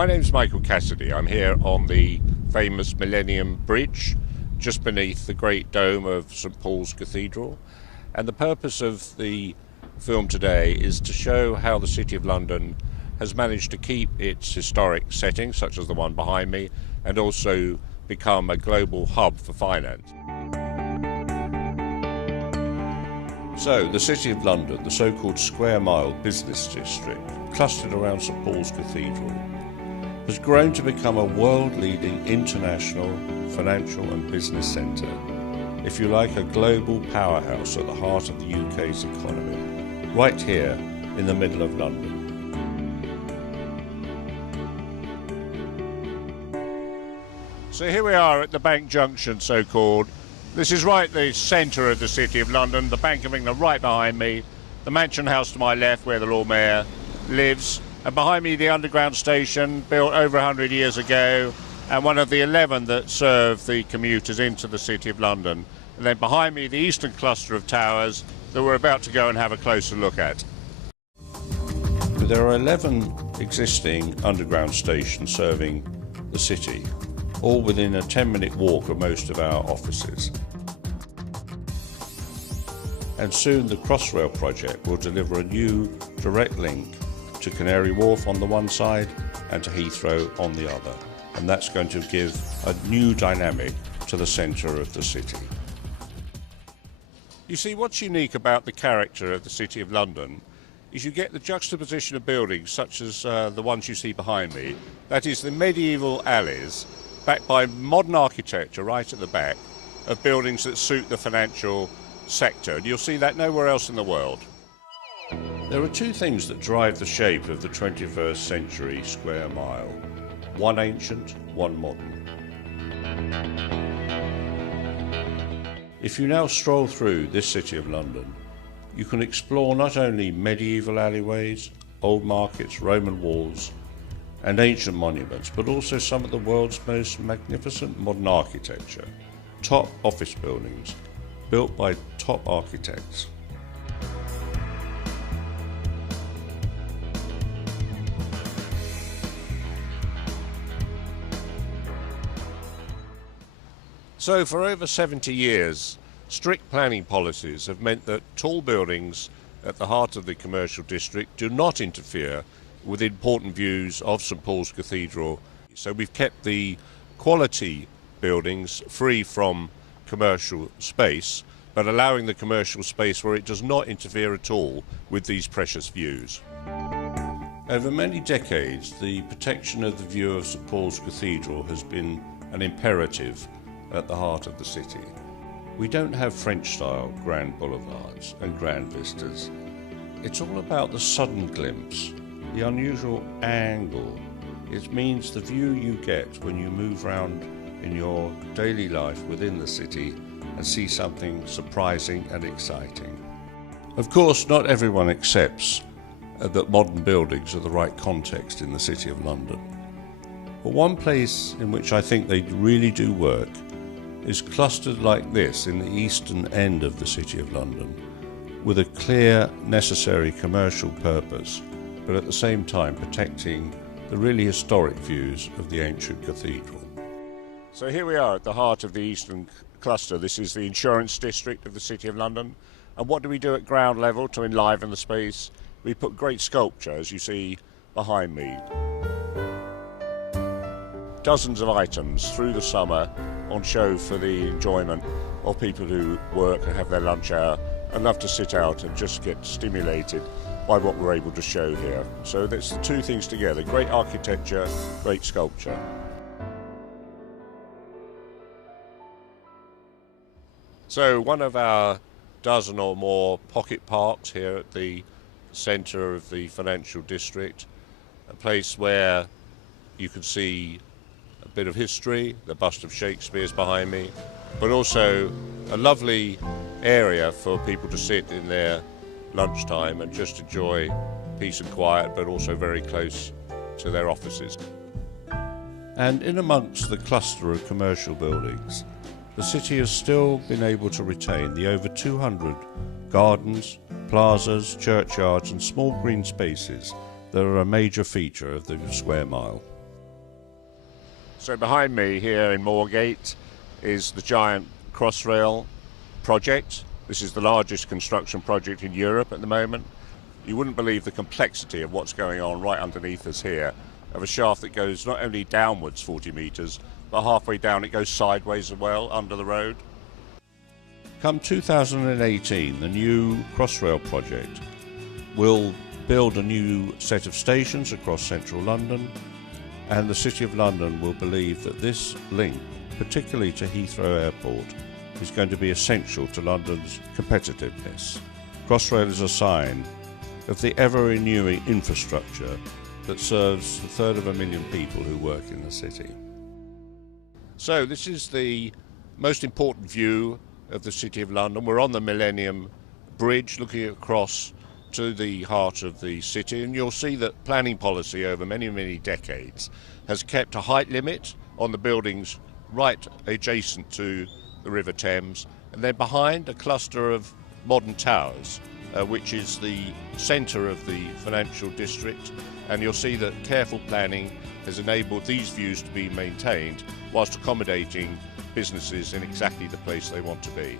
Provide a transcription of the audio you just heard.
My name's Michael Cassidy. I'm here on the famous Millennium Bridge, just beneath the great dome of St Paul's Cathedral. And the purpose of the film today is to show how the City of London has managed to keep its historic settings, such as the one behind me, and also become a global hub for finance. So, the City of London, the so-called Square Mile business district, clustered around St Paul's Cathedral, has grown to become a world-leading international financial and business centre, if you like, a global powerhouse at the heart of the UK's economy, right here in the middle of London. So here we are at the Bank Junction, so-called. This is right the centre of the City of London, the Bank of England right behind me, the Mansion House to my left where the Lord Mayor lives, and behind me the Underground Station, built over 100 years ago, and one of the 11 that serve the commuters into the City of London. And then behind me the eastern cluster of towers that we're about to go and have a closer look at. There are 11 existing underground stations serving the city, all within a 10-minute walk of most of our offices. And soon the Crossrail project will deliver a new direct link to Canary Wharf on the one side and to Heathrow on the other. And that's going to give a new dynamic to the centre of the city. You see, what's unique about the character of the City of London is you get the juxtaposition of buildings such as the ones you see behind me. That is the medieval alleys, backed by modern architecture right at the back of buildings that suit the financial sector. And you'll see that nowhere else in the world. There are two things that drive the shape of the 21st century square mile. One ancient, one modern. If you now stroll through this City of London, you can explore not only medieval alleyways, old markets, Roman walls, and ancient monuments, but also some of the world's most magnificent modern architecture, top office buildings built by top architects. So for over 70 years, strict planning policies have meant that tall buildings at the heart of the commercial district do not interfere with important views of St Paul's Cathedral. So we've kept the quality buildings free from commercial space, but allowing the commercial space where it does not interfere at all with these precious views. Over many decades, the protection of the view of St Paul's Cathedral has been an imperative at the heart of the city. We don't have French-style grand boulevards and grand vistas. It's all about the sudden glimpse, the unusual angle. It means the view you get when you move round in your daily life within the city and see something surprising and exciting. Of course, not everyone accepts that modern buildings are the right context in the City of London. But one place in which I think they really do work is clustered like this in the eastern end of the City of London, with a clear, necessary commercial purpose, but at the same time protecting the really historic views of the ancient cathedral. So here we are at the heart of the eastern cluster. This is the insurance district of the City of London. And what do we do at ground level to enliven the space? We put great sculpture, as you see behind me. Dozens of items through the summer on show for the enjoyment of people who work and have their lunch hour and love to sit out and just get stimulated by what we're able to show here. So that's the two things together, great architecture, great sculpture. So one of our dozen or more pocket parks here at the centre of the financial district, a place where you can see a bit of history, the bust of Shakespeare's behind me, but also a lovely area for people to sit in their lunchtime and just enjoy peace and quiet, but also very close to their offices. And in amongst the cluster of commercial buildings, the city has still been able to retain the over 200 gardens, plazas, churchyards and small green spaces that are a major feature of the square mile. So behind me here in Moorgate is the giant Crossrail project. This is the largest construction project in Europe at the moment. You wouldn't believe the complexity of what's going on right underneath us here, of a shaft that goes not only downwards 40 metres, but halfway down it goes sideways as well under the road. Come 2018, the new Crossrail project will build a new set of stations across central London, and the City of London will believe that this link, particularly to Heathrow Airport, is going to be essential to London's competitiveness. Crossrail is a sign of the ever-renewing infrastructure that serves 250,000 people who work in the city. So this is the most important view of the City of London. We're on the Millennium Bridge looking across to the heart of the city, and you'll see that planning policy over many decades has kept a height limit on the buildings right adjacent to the River Thames, and then behind a cluster of modern towers, which is the centre of the financial district, and you'll see that careful planning has enabled these views to be maintained whilst accommodating businesses in exactly the place they want to be.